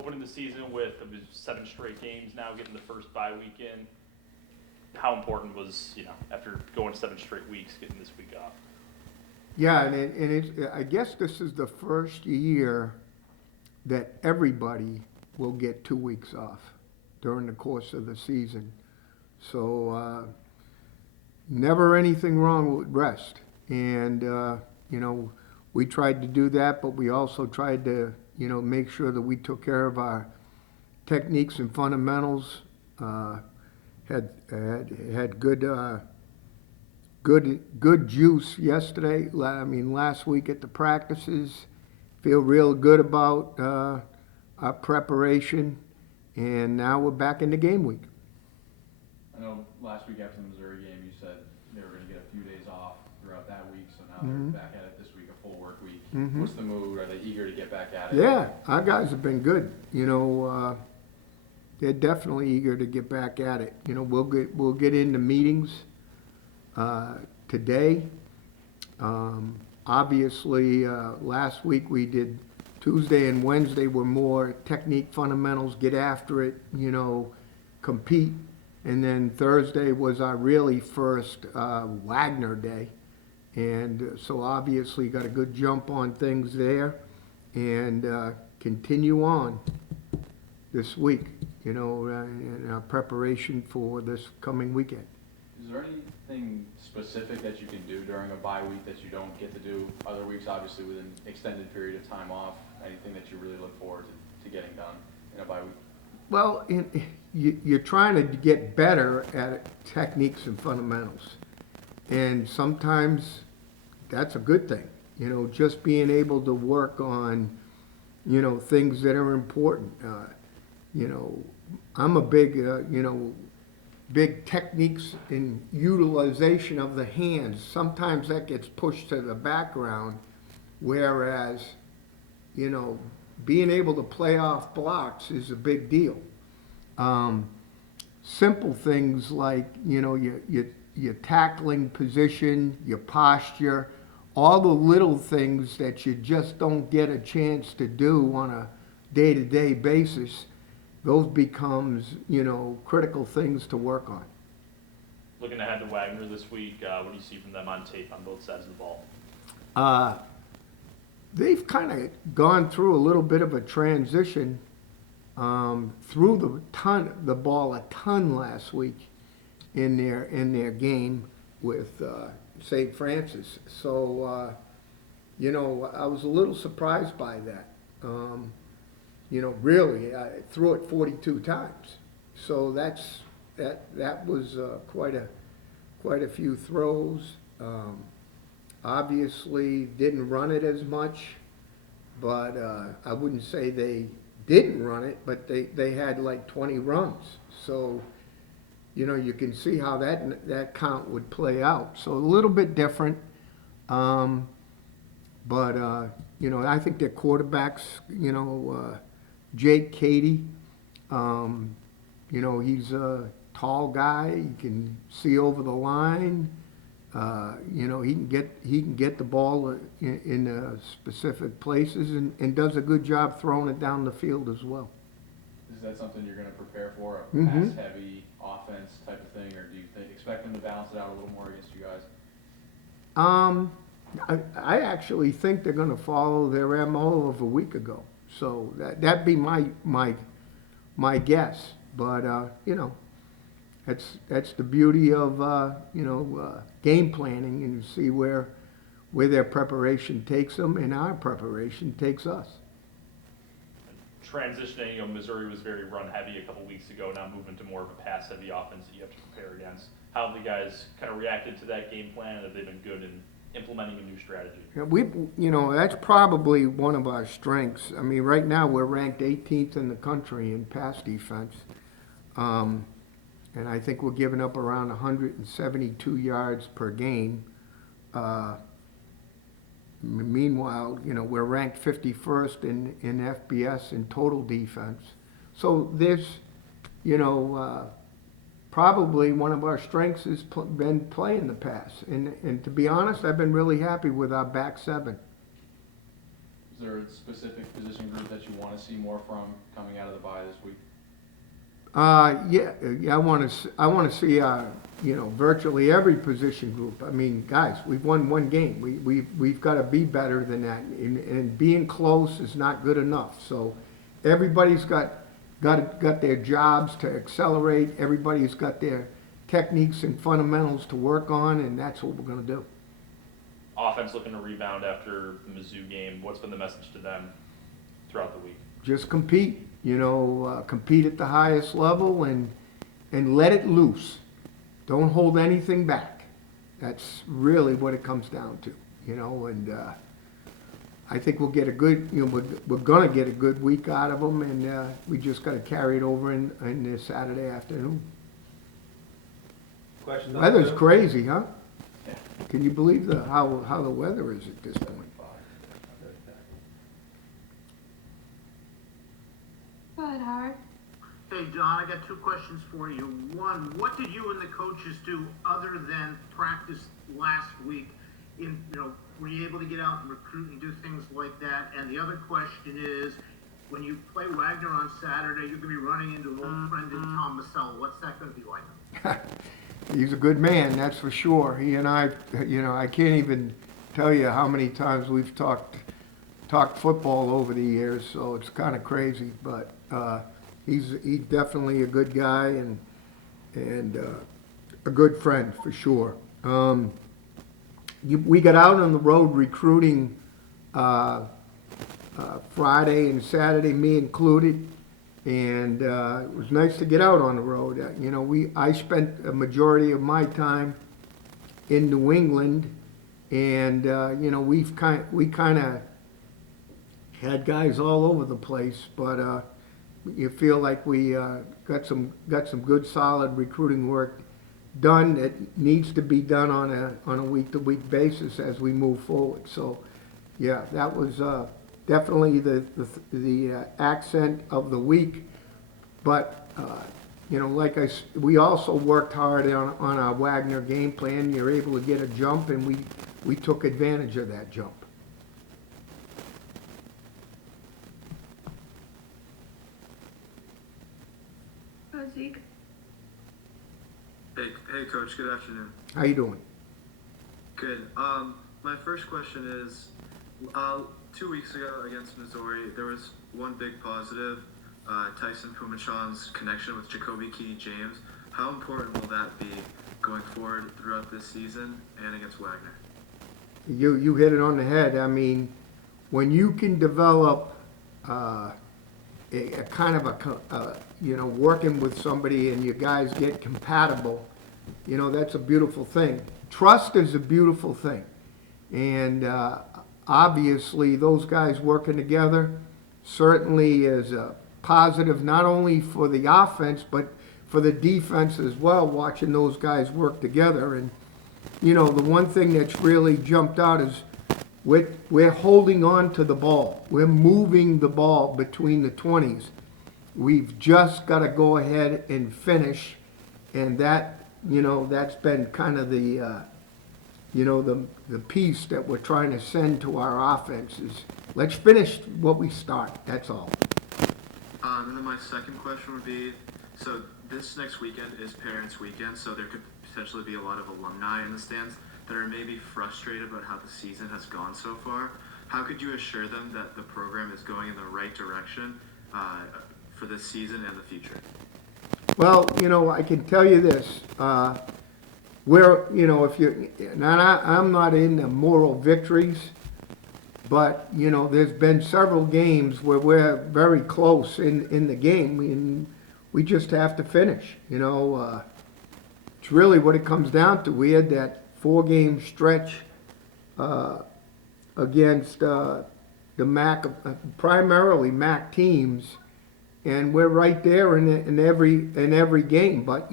opening the season with 7 straight games now, getting the first bye weekend. How important was, after going 7 straight weeks, getting this week off? Yeah, I guess this is the first year that everybody will get 2 weeks off during the course of the season. So, never anything wrong with rest. And, we tried to do that, but we also tried to, make sure that we took care of our techniques and fundamentals. Had good juice yesterday. Last week at the practices. Feel real good about our preparation, and now we're back in the game week. I know last week after the Missouri game, you said they were going to get a few days off throughout that week, so now they're back at it this week, a full work week. What's the mood? Are they eager to get back at it? Yeah, our guys have been good. They're definitely eager to get back at it. We'll get into meetings today. Obviously, last week we did Tuesday and Wednesday were more technique fundamentals, get after it, compete. And then Thursday was our really first Wagner day. And so obviously got a good jump on things there and continue on this week, in our preparation for this coming weekend. Is there anything specific that you can do during a bye week that you don't get to do other weeks, obviously with an extended period of time off? Anything that you really look forward to getting done in a bye week? Well, you're trying to get better at techniques and fundamentals. And sometimes that's a good thing, just being able to work on, things that are important. I'm a big, big techniques in utilization of the hands. Sometimes that gets pushed to the background, whereas, being able to play off blocks is a big deal. Simple things like, your tackling position, your posture, all the little things that you just don't get a chance to do on a day-to-day basis, those becomes, critical things to work on. Looking ahead to Wagner this week, what do you see from them on tape on both sides of the ball? They've kind of gone through a little bit of a transition, threw the ball a ton last week in their game with St. Francis. So, I was a little surprised by that. Really, I threw it 42 times. So that was quite a few throws. Obviously didn't run it as much, but I wouldn't say they didn't run it, but they had like 20 runs. So, you can see how that count would play out. So a little bit different. But, I think their quarterbacks, Jake Cady, he's a tall guy. He can see over the line. He can get the ball in specific places and does a good job throwing it down the field as well. Is that something you're going to prepare for, a pass-heavy offense type of thing, or do you expect them to balance it out a little more against you guys? I actually think they're going to follow their MO of a week ago. So that'd be my guess. But that's the beauty of game planning, and see where their preparation takes them and our preparation takes us. Transitioning, Missouri was very run heavy a couple weeks ago, now moving to more of a pass heavy offense that you have to prepare against. How have the guys kind of reacted to that game plan? Have they been good in implementing a new strategy? Yeah, that's probably one of our strengths. I mean, right now we're ranked 18th in the country in pass defense. And I think we're giving up around 172 yards per game. Meanwhile, we're ranked 51st in FBS in total defense. So there's, probably one of our strengths has been playing the pass. And to be honest, I've been really happy with our back seven. Is Is there a specific position group that you want to see more from coming out of the bye this week? Yeah, I want to see, virtually every position group. I mean, guys, we've won one game. We've got to be better than that. And being close is not good enough. So everybody's got their jobs to accelerate. Everybody's got their techniques and fundamentals to work on, and that's what we're going to do. Offense looking to rebound after the Mizzou game. What's been the message to them throughout the week? Just compete, compete at the highest level and let it loose. Don't hold anything back. That's really what it comes down to, and I think we'll get a good, we're going to get a good week out of them, and we just got to carry it over in this Saturday afternoon. Questions? Weather's crazy, huh? Yeah. Can you believe how the weather is at this point? Go ahead, Howard. Hey, John, I got two questions for you. One, what did you and the coaches do other than practice last week? Were you able to get out and recruit and do things like that? And the other question is, when you play Wagner on Saturday, you're going to be running into an old friend in Tom Massell. What's that going to be like? He's a good man, that's for sure. He and I, I can't even tell you how many times we've talked football over the years, so it's kind of crazy. But he's definitely a good guy and a good friend for sure. We got out on the road recruiting Friday and Saturday, me included. And it was nice to get out on the road. I spent a majority of my time in New England, and we kind of had guys all over the place. But you feel like we got some good, solid recruiting work done that needs to be done on a week-to-week basis as we move forward. So, yeah, that was. Definitely the accent of the week, but we also worked hard on our Wagner game plan. You're able to get a jump, and we took advantage of that jump. Go, Zeke. Hey, Coach. Good afternoon. How you doing? Good. My first question is, 2 weeks ago against Missouri, there was one big positive, Tyson Pumas' connection with Jacoby James. How important will that be going forward throughout this season and against Wagner? You hit it on the head. I mean, when you can develop a kind of working with somebody and you guys get compatible, that's a beautiful thing. Trust is a beautiful thing. And obviously, those guys working together certainly is a positive, not only for the offense, but for the defense as well, watching those guys work together. And, the one thing that's really jumped out is we're holding on to the ball. We're moving the ball between the 20s. We've just got to go ahead and finish. And that, that's been kind of the piece that we're trying to send to our offense is let's finish what we start. That's all. And then my second question would be, so this next weekend is Parents' Weekend, so there could potentially be a lot of alumni in the stands that are maybe frustrated about how the season has gone so far. How could you assure them that the program is going in the right direction for this season and the future? Well, I can tell you this. I'm not into moral victories, but, there's been several games where we're very close in the game, we just have to finish, It's really what it comes down to. We had that 4-game stretch against the primarily MAC teams, and we're right there in every game, but,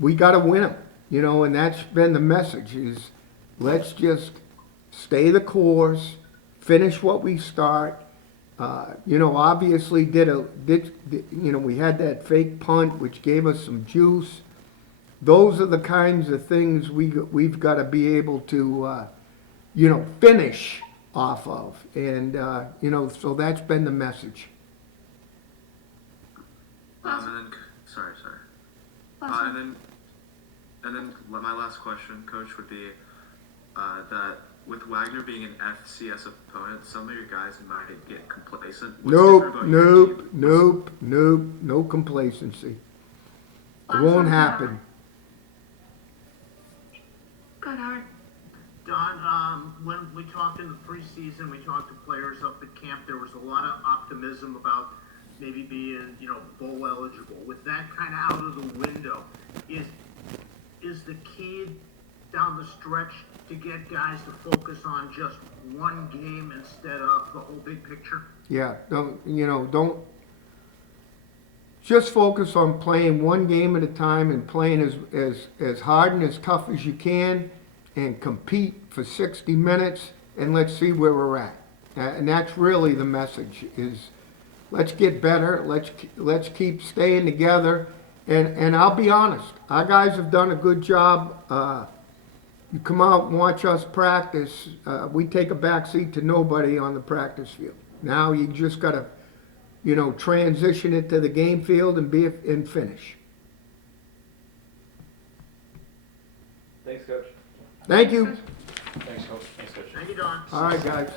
we got to win them, and that's been the message is let's just stay the course, finish what we start. Obviously we had that fake punt, which gave us some juice. Those are the kinds of things we've got to be able to, finish off of. And, you know, so that's been the message. And then, sorry. Last And then my last question, Coach, would be that with Wagner being an FCS opponent, some of your guys might get complacent. What's different about your team? No complacency. It Last won't one, happen. Go ahead, Howard. Don, when we talked in the preseason, we talked to players up at camp, there was a lot of optimism about maybe being, you know, bowl eligible. With that kind of out of the window, is the key down the stretch to get guys to focus on just one game instead of the whole big picture? Yeah, don't just focus on playing one game at a time and playing as hard and as tough as you can and compete for 60 minutes and let's see where we're at. And that's really the message is let's get better, let's keep staying together. And I'll be honest, our guys have done a good job. You come out and watch us practice, we take a back seat to nobody on the practice field. Now you just got to, you know, transition it to the game field and finish. Thanks, Coach. Thank you. Thanks, Coach. Thanks, Coach. Thank you, Don. All right, guys.